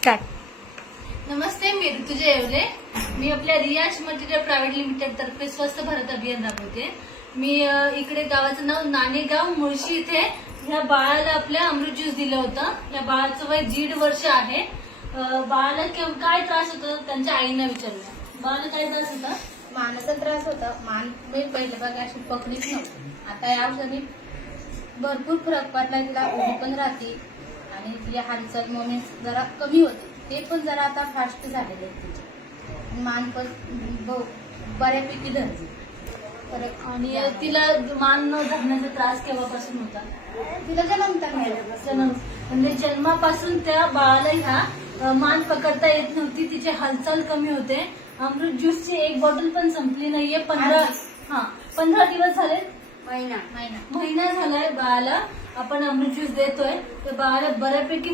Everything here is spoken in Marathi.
स्टार्ट। नमस्ते, मी ऋतुजा येवले। मी आपल्या रियाज मटेरियल प्रायव्हेट लिमिटेड तर्फे स्वस्थ भारत अभियान राबवते। मी इकडे गावाचं नाव नाणेगाव मुळशी इथे ह्या बाळाला आपल्या अमृत ज्यूस दिलं होतं। या बाळाचं वय 1.5 वर्ष आहे। बाळाला काय त्रास होता त्यांच्या आईने विचारलं। बाळाला काय त्रास होता? मानाचा त्रास होता। मान मी पहिले बघा अशी पकडीच नव्हती। आता या औषधाने भरपूर फरक पडला। तिला उभी पण राहते आणि तिची हालचाल मोमेंट जरा कमी होते, ते पण जरा आता फास्ट झालेले आहेत तिचे। मान पण बऱ्यापैकी धरते फरक। आणि तिला मान न धरण्याचा त्रास केव्हापासून होता? तिला जन्मता म्हणजे जन्मापासून त्या बाळाला ह्या मान पकडता येत नव्हती, तिची हालचाल कमी होते। अमृत ज्यूसची एक बॉटल पण संपली नाहीये। 15 दिवस झाले, महिना झालाय बाळाला आपण अमृत ज्यूस देतोय। तर बाळाला बऱ्यापैकी